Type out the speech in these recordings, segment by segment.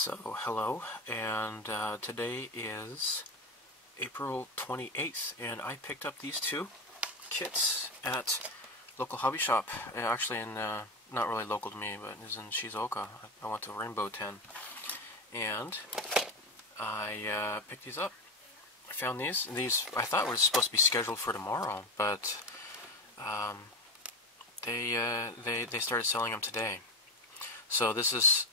So, hello, and today is April 28th, and I picked up these two kits at local hobby shop. Actually, not really local to me, but it was in Shizuoka. I went to Rainbow 10, and I picked these up. I found these. These I thought were supposed to be scheduled for tomorrow, but they started selling them today. So this is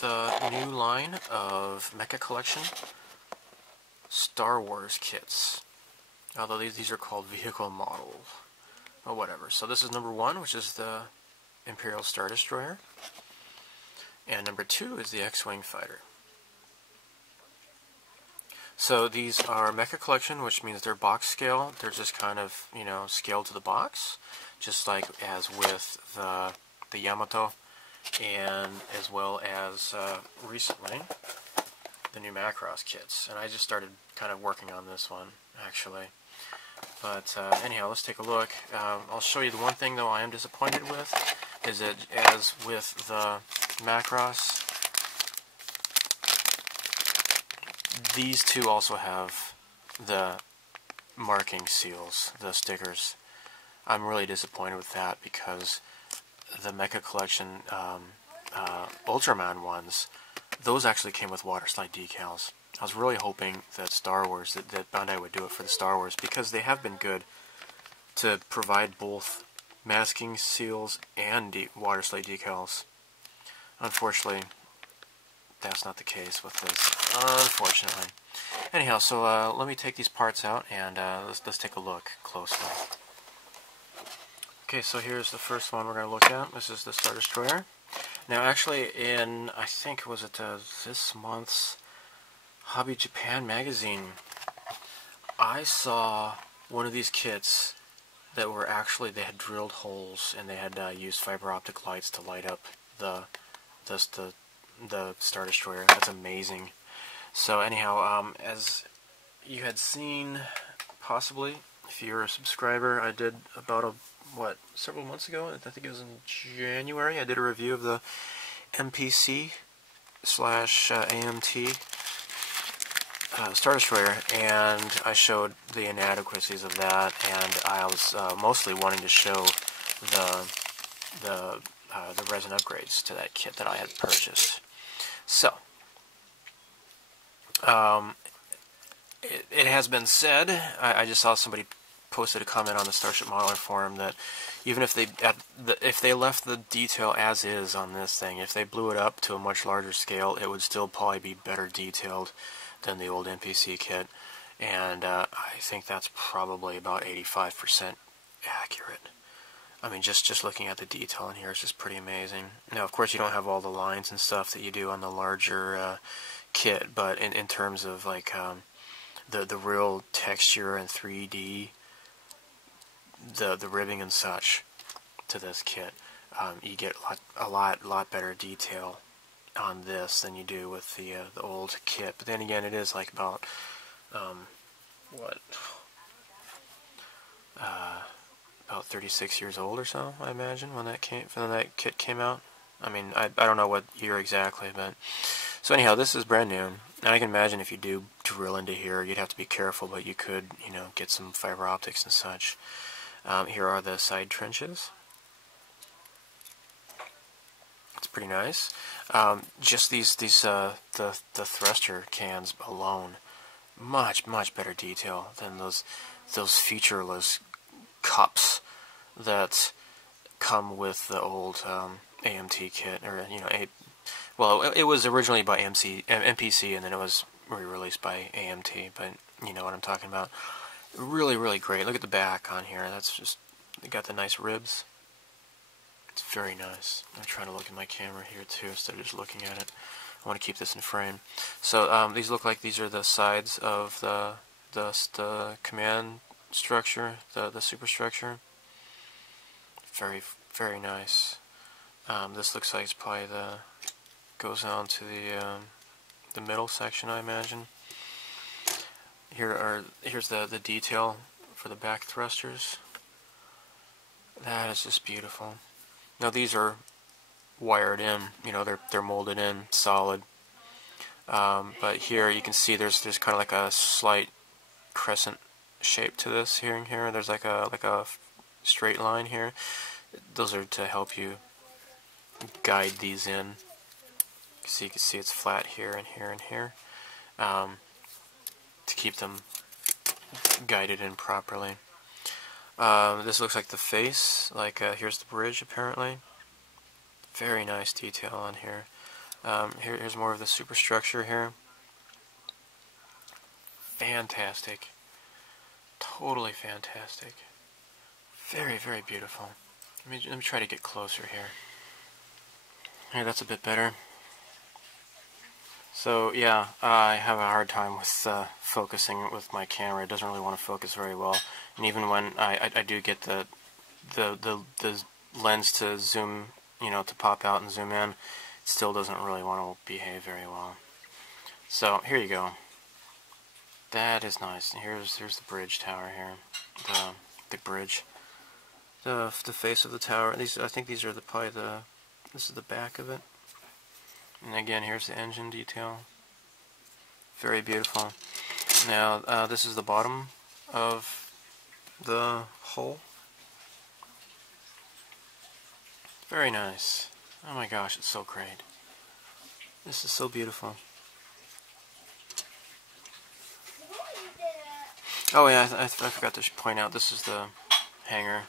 the new line of Mecha Collection Star Wars kits. Although these are called vehicle models. Or whatever. So this is number 1, which is the Imperial Star Destroyer. And number 2 is the X-Wing Fighter. So these are Mecha Collection, which means they're box scale. They're just kind of, scaled to the box. Just like as with the Yamato. And as well as recently the new Macross kits, and I just started kind of working on this one actually. But anyhow, let's take a look. I'll show you the one thing though I am disappointed with is that, as with the Macross, these two also have the marking seals, the stickers. I'm really disappointed with that because the Mecha Collection Ultraman ones, those actually came with water slide decals. I was really hoping that Star Wars, that Bandai would do it for the Star Wars, because they have been good to provide both masking seals and water slide decals. Unfortunately, that's not the case with this. Unfortunately. Anyhow, so let me take these parts out and let's take a look closely. Okay, so here's the first one we're going to look at. This is the Star Destroyer. Now, actually, in, I think, was it this month's Hobby Japan magazine, I saw one of these kits that were actually, they had drilled holes and they had used fiber optic lights to light up the Star Destroyer. That's amazing. So anyhow, as you had seen, possibly, if you're a subscriber, I did about several months ago, I think it was in January, I did a review of the MPC / AMT Star Destroyer, and I showed the inadequacies of that, and I was mostly wanting to show the resin upgrades to that kit that I had purchased. So, it has been said, I just saw somebody posted a comment on the Starship Modeler forum that even if they left the detail as is on this thing, if they blew it up to a much larger scale, it would still probably be better detailed than the old NPC kit, and I think that's probably about 85% accurate. I mean, just looking at the detail in here is just pretty amazing. Now, of course, you don't have all the lines and stuff that you do on the larger kit, but in terms of like the real texture and 3D, the ribbing and such to this kit, you get a lot better detail on this than you do with the old kit. But then again, it is like about about 36 years old or so, I imagine, when that kit came out. I mean, I don't know what year exactly, but so anyhow, this is brand new. And I can imagine if you do drill into here, you'd have to be careful, but you could, get some fiber optics and such. Here are the side trenches. It's pretty nice. Just the thruster cans alone, much better detail than those featureless cups that come with the old AMT kit, or well, it was originally by MPC, and then it was re-released by AMT. But you know what I'm talking about. Really great. Look at the back on here. That's just, they got the nice ribs. It's very nice. I'm trying to look at my camera here too instead of just looking at it. I want to keep this in frame. So these look like these are the sides of the command structure, the superstructure. Very nice. This looks like it's probably goes on to the middle section, I imagine. Here's the detail for the back thrusters. That is just beautiful. Now these are wired in. You know, they're molded in solid. But here you can see there's kind of like a slight crescent shape to this here and here. There's like a straight line here. Those are to help you guide these in. So you can see it's flat here and here and here, to keep them guided in properly. This looks like the face. Like here's the bridge apparently. Very nice detail on here. Here's more of the superstructure here. Fantastic. Totally fantastic. Very, very beautiful. Let me try to get closer here. Hey, that's a bit better. So yeah, I have a hard time with focusing with my camera. It doesn't really want to focus very well, and even when I do get the lens to zoom, you know, to pop out and zoom in, it still doesn't really want to behave very well. So here you go. That is nice. Here's the bridge tower here, the bridge, the face of the tower. These, I think these are probably this is the back of it. And again, here's the engine detail. Very beautiful. Now, this is the bottom of the hull. Very nice. Oh my gosh, it's so great. This is so beautiful. Oh yeah, I forgot to point out, this is the hangar.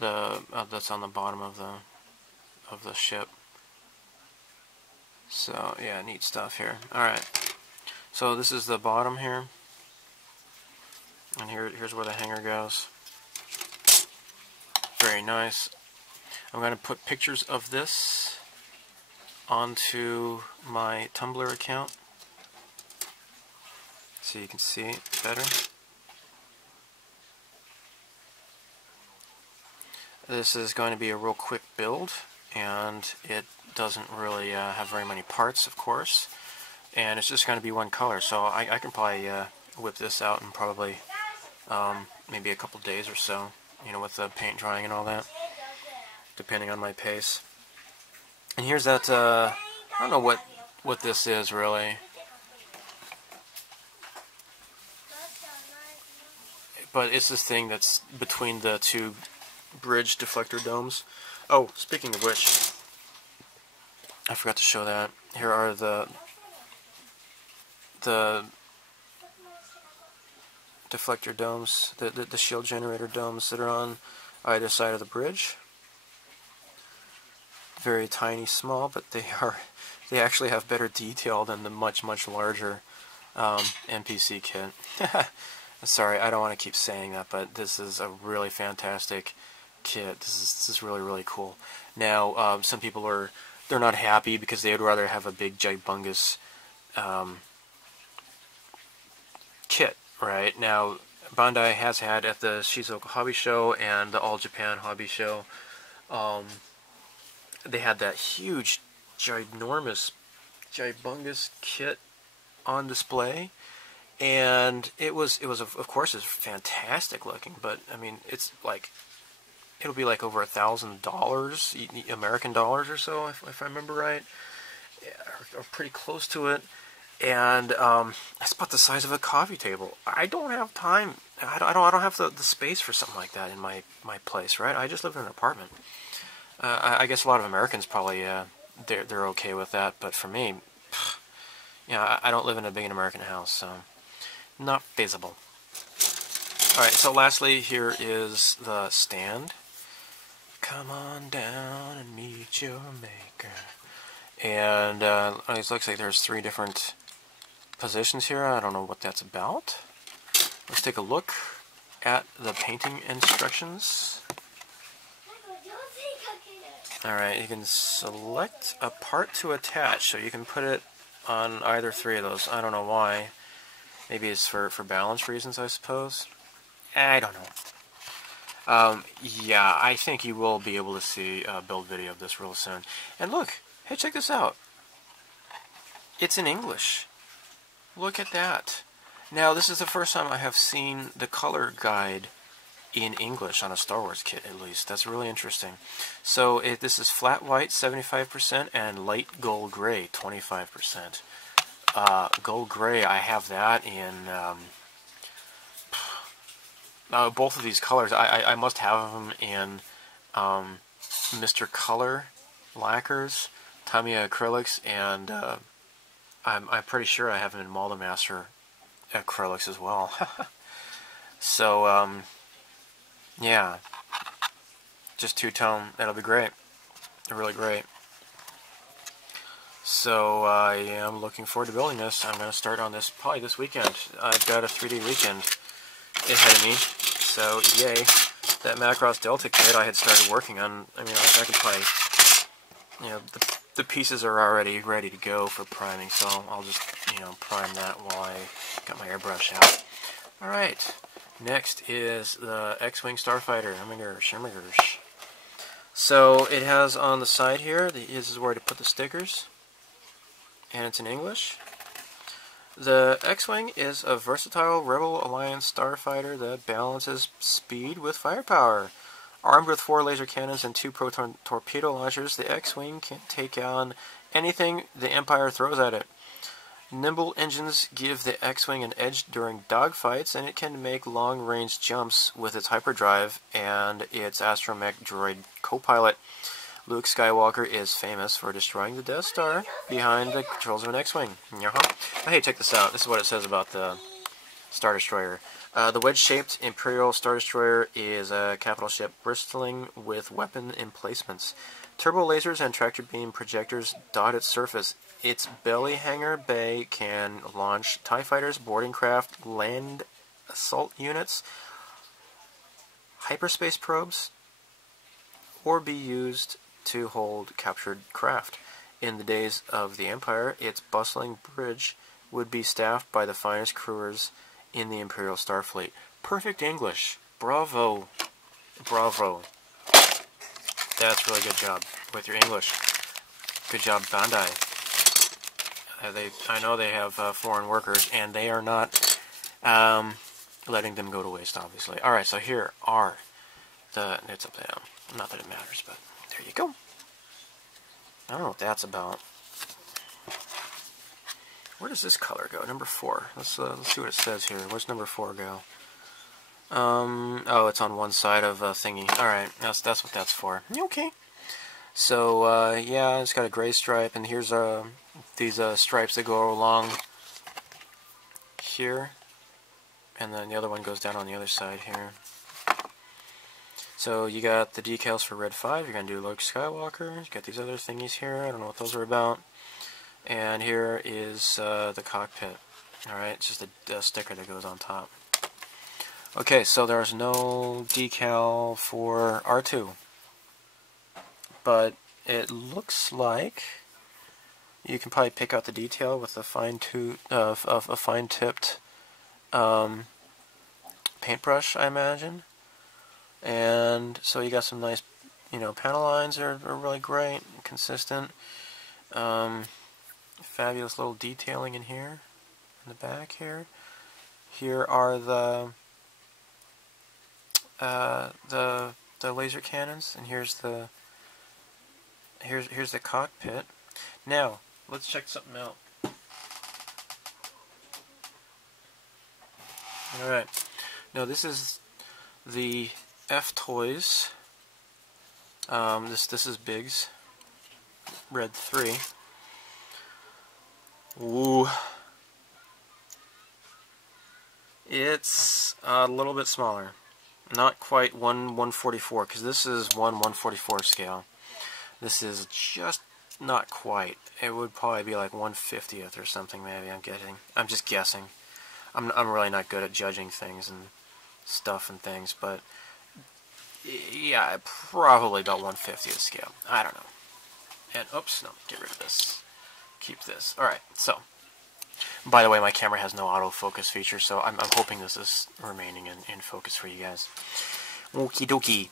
That's on the bottom of the ship. So yeah, neat stuff here. Alright, so this is the bottom here, and here's where the hangar goes. Very nice. I'm going to put pictures of this onto my Tumblr account so you can see it better. This is going to be a real quick build, and it doesn't really have very many parts, of course, and it's just going to be one color, so I can probably whip this out in probably maybe a couple days or so, you know, with the paint drying and all that, depending on my pace. And here's that, I don't know what this is really, but it's this thing that's between the two bridge deflector domes. Oh, speaking of which, I forgot to show that. Here are the deflector domes, the shield generator domes that are on either side of the bridge. Very tiny, small, but they actually have better detail than the much larger NPC kit. Sorry, I don't want to keep saying that, but this is a really fantastic kit. This is really cool. Now, some people they're not happy because they would rather have a big, gibungous kit, right? Now, Bandai has had at the Shizuoka Hobby Show and the All Japan Hobby Show, they had that huge, ginormous, gibungous kit on display, and it was of course it's fantastic looking, but I mean it's like, it'll be like over $1,000 American dollars or so, if I remember right, or pretty close to it. And it's about the size of a coffee table. I don't have time. I don't have the space for something like that in my place, right? I just live in an apartment. I guess a lot of Americans probably they're okay with that, but for me, yeah, I don't live in a big American house, so not feasible. All right. So lastly, here is the stand. Come on down and meet your maker. And it looks like there's 3 different positions here. I don't know what that's about. Let's take a look at the painting instructions. Alright, you can select a part to attach, so you can put it on either 3 of those. I don't know why. Maybe it's for balance reasons, I suppose. I don't know. Yeah, I think you will be able to see a build video of this real soon. And look, hey, check this out. It's in English. Look at that. Now, this is the first time I have seen the color guide in English on a Star Wars kit, at least. That's really interesting. So this is flat white 75% and light gold gray 25%. Gold gray, I have that in both of these colors. I must have them in Mr. Color lacquers, Tamiya acrylics, and I'm pretty sure I have them in Malda Master acrylics as well. So yeah, just two-tone. That'll be great. Really great. So I am looking forward to building this. I'm going to start on this probably this weekend. I've got a 3D weekend ahead of me. So yay! That Macross Delta kit I had started working on. I mean, I could probably, you know, the pieces are already ready to go for priming. So I'll just, you know, prime that while I got my airbrush out. All right. Next is the X-Wing Starfighter. Hammergersh. So it has on the side here, this is where to put the stickers, and it's in English. The X-Wing is a versatile Rebel Alliance starfighter that balances speed with firepower. Armed with 4 laser cannons and 2 proton torpedo launchers, the X-Wing can take on anything the Empire throws at it. Nimble engines give the X-Wing an edge during dogfights, and it can make long-range jumps with its hyperdrive and its astromech droid co-pilot. Luke Skywalker is famous for destroying the Death Star behind the controls of an X-Wing. Hey, check this out. This is what it says about the Star Destroyer. The wedge-shaped Imperial Star Destroyer is a capital ship bristling with weapon emplacements. Turbo lasers and tractor beam projectors dot its surface. Its belly hangar bay can launch TIE fighters, boarding craft, land assault units, hyperspace probes, or be used to hold captured craft. In the days of the Empire, its bustling bridge would be staffed by the finest crewers in the Imperial Starfleet. Perfect English. Bravo. Bravo. That's really good job with your English. Good job, Bandai. I know they have foreign workers, and they are not letting them go to waste, obviously. Alright, so here are it's upside down. Not that it matters, but there you go. I don't know what that's about. Where does this color go? Number 4. Let's see what it says here. Where's number 4 go? Oh, it's on one side of a thingy. Alright, that's what that's for. Okay. So, yeah, it's got a gray stripe, and here's these stripes that go along here, and then the other one goes down on the other side here. So you got the decals for Red 5, you're going to do Luke Skywalker, you got these other thingies here, I don't know what those are about, and here is the cockpit. Alright, it's just a sticker that goes on top. Okay, so there's no decal for R2. But it looks like you can probably pick out the detail with a fine-tipped paintbrush, I imagine. And so you got some nice, panel lines are really great, consistent. Fabulous little detailing in here, in the back here. Here are the laser cannons, and here's the cockpit. Now, let's check something out. Alright. Now, this is the F-Toys. This is Biggs. Red 3. Ooh. It's a little bit smaller. Not quite 1/144, because this is 1/144 scale. This is just not quite. It would probably be like 1/50th or something, maybe. I'm just guessing. I'm really not good at judging things and stuff and things, but yeah, probably about 1/50th scale. I don't know. And oops, no, get rid of this. Keep this. All right. So, by the way, my camera has no autofocus feature, so I'm hoping this is remaining in focus for you guys. Okie dokie.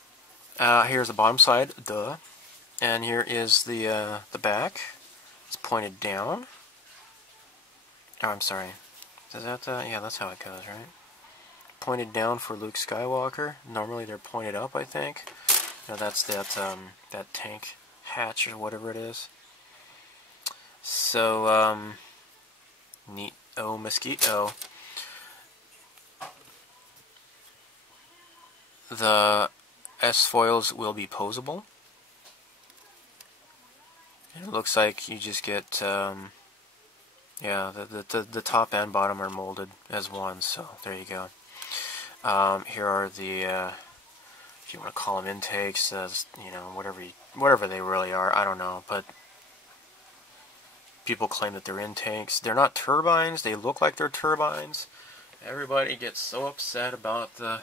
Here's the bottom side. Duh. And here is the back. It's pointed down. Oh, I'm sorry. Is that yeah, that's how it goes, right? pointed down for Luke Skywalker. Normally they're pointed up, I think. Now that's that tank hatch or whatever it is. So, neat. Oh, mosquito. The S-foils will be posable. And it looks like you just get, yeah, the top and bottom are molded as one, so there you go. Here are the, if you want to call them intakes, you know, whatever they really are, I don't know, but people claim that they're intakes. They're not turbines. They look like they're turbines. Everybody gets so upset about the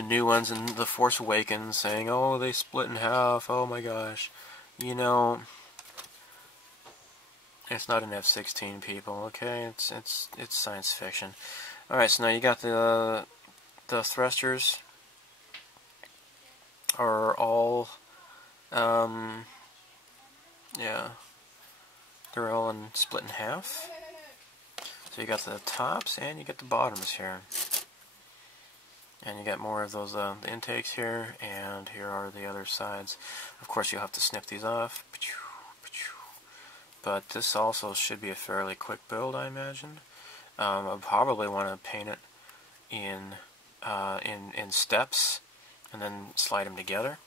new ones in The Force Awakens, saying, oh, they split in half, oh my gosh. You know, it's not an F-16, people, okay? It's science fiction. Alright, so now you got the thrusters are all, yeah, they're all split in half. So you got the tops and you get the bottoms here. And you got more of those the intakes here, and here are the other sides. Of course, you'll have to snip these off. But this also should be a fairly quick build, I imagine. I'll probably want to paint it in steps, and then slide them together.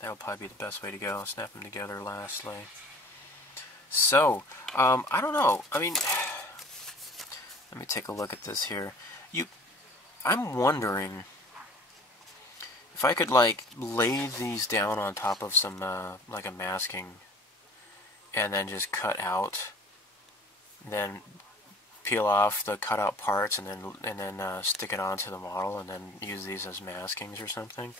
That'll probably be the best way to go. Snap them together lastly. So, I don't know. I mean, let me take a look at this here. I'm wondering if I could, like, lay these down on top of some, like a masking, and then just cut out, then peel off the cutout parts, and then stick it onto the model, and then use these as maskings or something.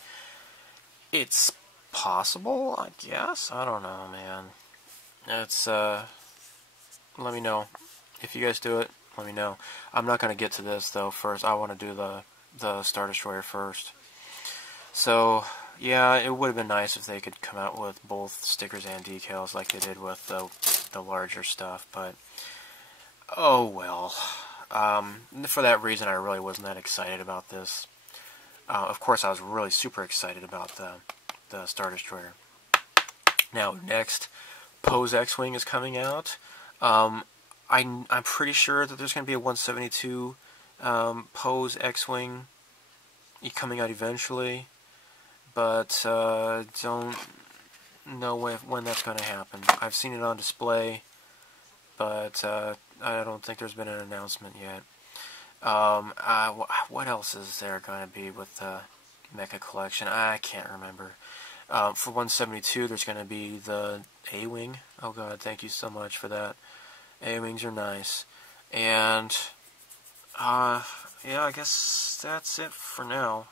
It's possible, I guess. I don't know, man. It's, let me know. If you guys do it, let me know. I'm not going to get to this, though, first. I want to do the Star Destroyer first. So, yeah, it would have been nice if they could come out with both stickers and decals like they did with the larger stuff, but oh well. For that reason, I really wasn't that excited about this. Of course, I was really super excited about the Star Destroyer. Now, next, Poe's X-Wing is coming out. I'm pretty sure that there's going to be a 172 Poe's X-Wing coming out eventually, but don't know when that's going to happen. I've seen it on display, but I don't think there's been an announcement yet. What else is there going to be with the Mecha Collection? I can't remember. For 172, there's going to be the A-Wing. Oh god, thank you so much for that. A-Wings are nice. And, yeah, I guess that's it for now.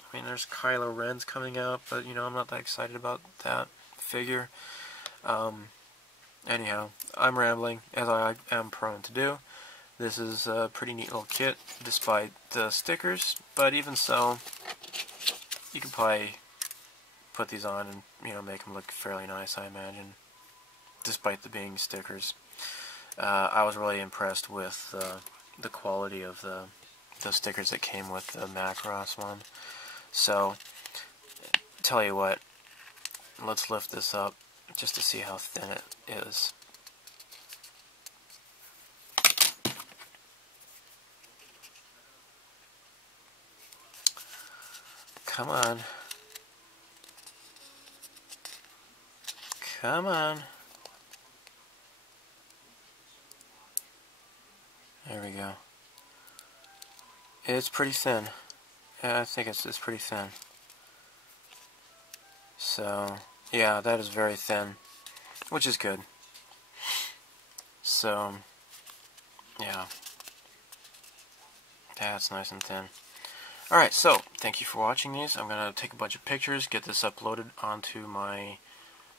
I mean, there's Kylo Ren's coming out, but, you know, I'm not that excited about that figure. Anyhow, I'm rambling, as I am prone to do. This is a pretty neat little kit, despite the stickers, but even so, you could probably put these on and, you know, make them look fairly nice, I imagine, despite the being stickers. I was really impressed with the quality of the stickers that came with the Macross one. So, tell you what, let's lift this up just to see how thin it is. Come on. Come on. There we go. It's pretty thin. Yeah, I think it's pretty thin. So, yeah, that is very thin, which is good. So, yeah. That's nice and thin. Alright, so, thank you for watching these. I'm going to take a bunch of pictures, get this uploaded onto my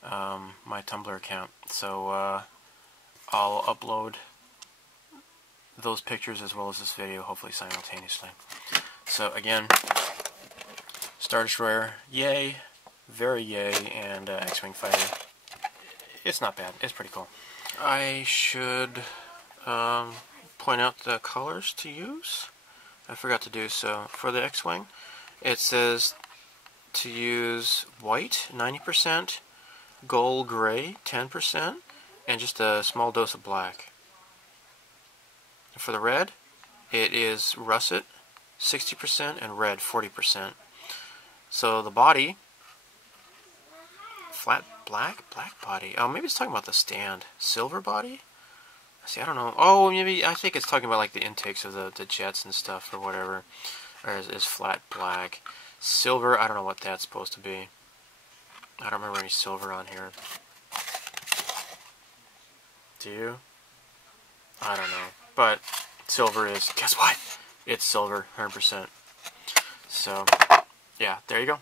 my Tumblr account. So, I'll upload those pictures as well as this video, hopefully simultaneously. So, again, Star Destroyer, yay, very yay, and X-Wing Fighter. It's not bad, it's pretty cool. I should point out the colors to use. I forgot to do so. For the X-Wing, it says to use white, 90%, gold gray, 10%, and just a small dose of black. For the red, it is russet, 60%, and red, 40%. So the body, flat black body. Oh, maybe it's talking about the stand. Silver body? See, I don't know. Oh, maybe, I think it's talking about like the intakes of the jets and stuff or whatever. Or is flat black. Silver, I don't know what that's supposed to be. I don't remember any silver on here. Do you? I don't know. But silver is, guess what? It's silver, 100%. So, yeah, there you go.